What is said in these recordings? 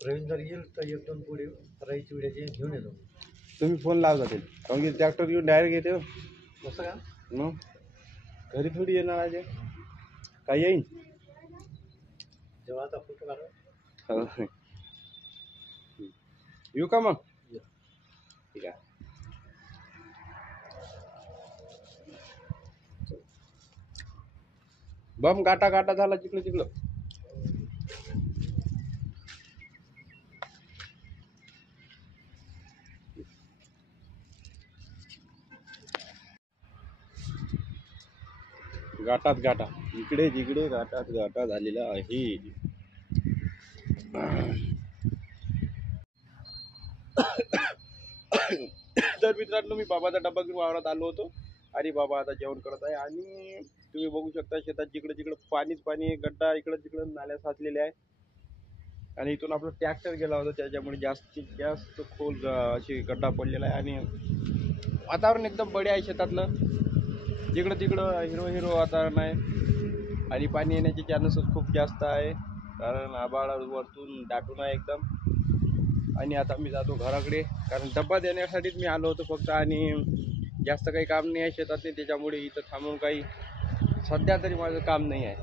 प्रवीण जर येईल तर एक दोन पुढे राईची विड्याचे घेऊन येतो. तुम्ही फोन लावता ते कारण की ट्रॅक्टर घेऊन डायरेक्ट येते हो. कसं का मग घरी थोडी येणार आहे काय येईन जेव्हा आता फोटो काढा. हो. येऊ का मग ये. ठीक आहे. बम गाटा गाटा झाला जिकडं तिकडं. गाटात गाटा इकडे तिकडे गाटात गाटा झालेला आहे. तर मित्रांनो मी बाबाचा डब्बा घेऊन वावरात आलो होतो आणि बाबा आता जेवण करत आहे आणि तुम्ही बघू शकता शेतात जिकडे तिकडे पाणीच पाणी, गड्डा इकडे तिकडे नाल्या साचलेल्या आहे आणि इथून आपला ट्रॅक्टर गेला होता त्याच्यामुळे जास्तीत जास्त खोल अशी गड्डा पडलेला आहे आणि वातावरण एकदम बढिया आहे शेतातलं. जिकडं तिकडं हिरो हिरो वातावरण आहे आणि पाणी येण्याचे चान्सेस खूप जास्त आहे कारण आभाळ वरतून दाटून आहे एकदम. आणि आता मी जातो घराकडे कारण डब्बा देण्यासाठीच मी आलो होतो फक्त आणि जास्त काही काम नाही आहे शेतात नाही त्याच्यामुळे इथं थांबून काही सध्या तरी माझं काम नाही आहे.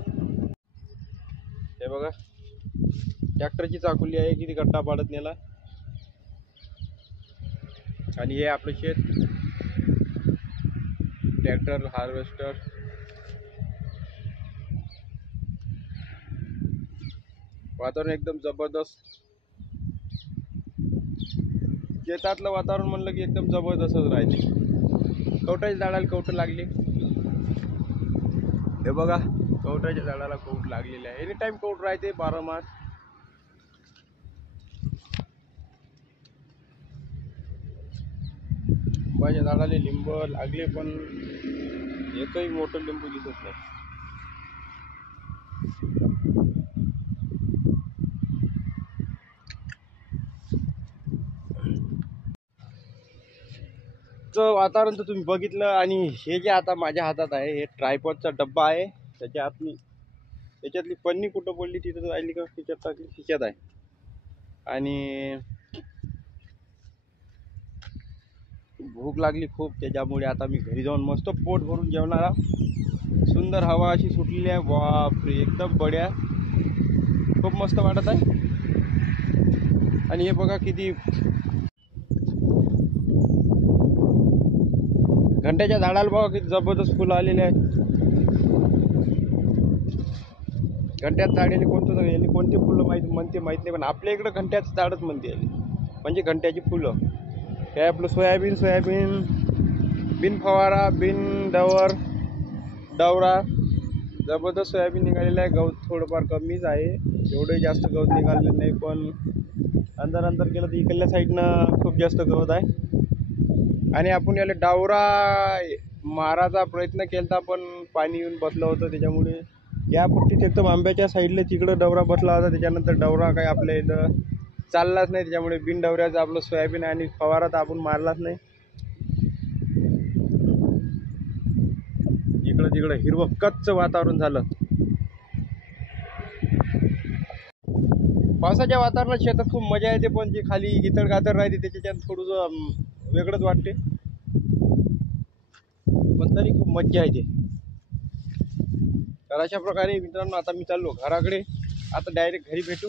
हे बघा ट्रॅक्टरची चाकुली आहे किती गड्डा पाडत नेला आणि हे आपलं शेत ट्रॅक्टर हार्वेस्टर. वातावरण एकदम जबरदस्त. शेतातलं वातावरण म्हणलं की एकदम जबरदस्तच राहते. कवटाच्या झाडाला कवट लागली. हे बघा कवटाच्या झाडाला कवट लागलेले आहे. एनी टाइम कवट राहते 12 मास. माझ्या झाडाला लिंब लागले पण एकही मोठं लिंबू दिसत नाही. वातावरण तर तुम्ही बघितलं आणि हे जे आता माझ्या हातात आहे हे ट्रायपॉडचा डब्बा आहे. त्याच्यातली पन्नी कुठं पडली तिथं राहिली का खिच्यात टाकली खिच्यात आहे आणि भूक लागली खूप त्याच्यामुळे आता मी घरी जाऊन मस्त पोट भरून जेवणारा. सुंदर हवा अशी सुटलेली आहे. बापरे एकदम बढिया खूप मस्त वाटत आहे. आणि हे बघा किती घंट्याच्या झाडाला बघा किती जबरदस्त फुलं आलेले आहेत. घंट्यात झाडेली कोणते फुलं माहित नाही पण आपल्या इकडं घंट्याचं झाडच म्हणते म्हणजे घंट्याची फुलं. हे आपलं सोयाबीन बिन फवारा बिन डवरा जबरदस्त सोयाबीन निघालेलं आहे. गवत थोडंफार कमीच आहे एवढं जास्त गवत निघालेलं नाही पण अंदर गेलं तर इकडल्या साईडनं खूप जास्त गवत आहे. आणि आपण याला डावरा मारायचा प्रयत्न केला पण पाणी येऊन बसलं होतं त्याच्यामुळे या पट्टीत एकदम आंब्याच्या साईडला तिकडं डवरा बसला होता. त्याच्यानंतर डवरा काही आपल्या इथं चाललाच नाही त्याच्यामुळे बिन डवऱ्याचं आपलं सोयाबीन आणि फवारा तर आपण मारलाच नाही. इकडं तिकडं हिरवं कच्च वातावरण झालं. पावसाच्या वातावरणात शेतात खूप मजा येते पण जे खाली गितड गातर राहते त्याच्यात थोडंसं वेगळंच वाटते पण तरी खूप मज्जा येते. तर अशा प्रकारे मित्रांनो आता मी चाललो घराकडे. आता डायरेक्ट घरी भेटू.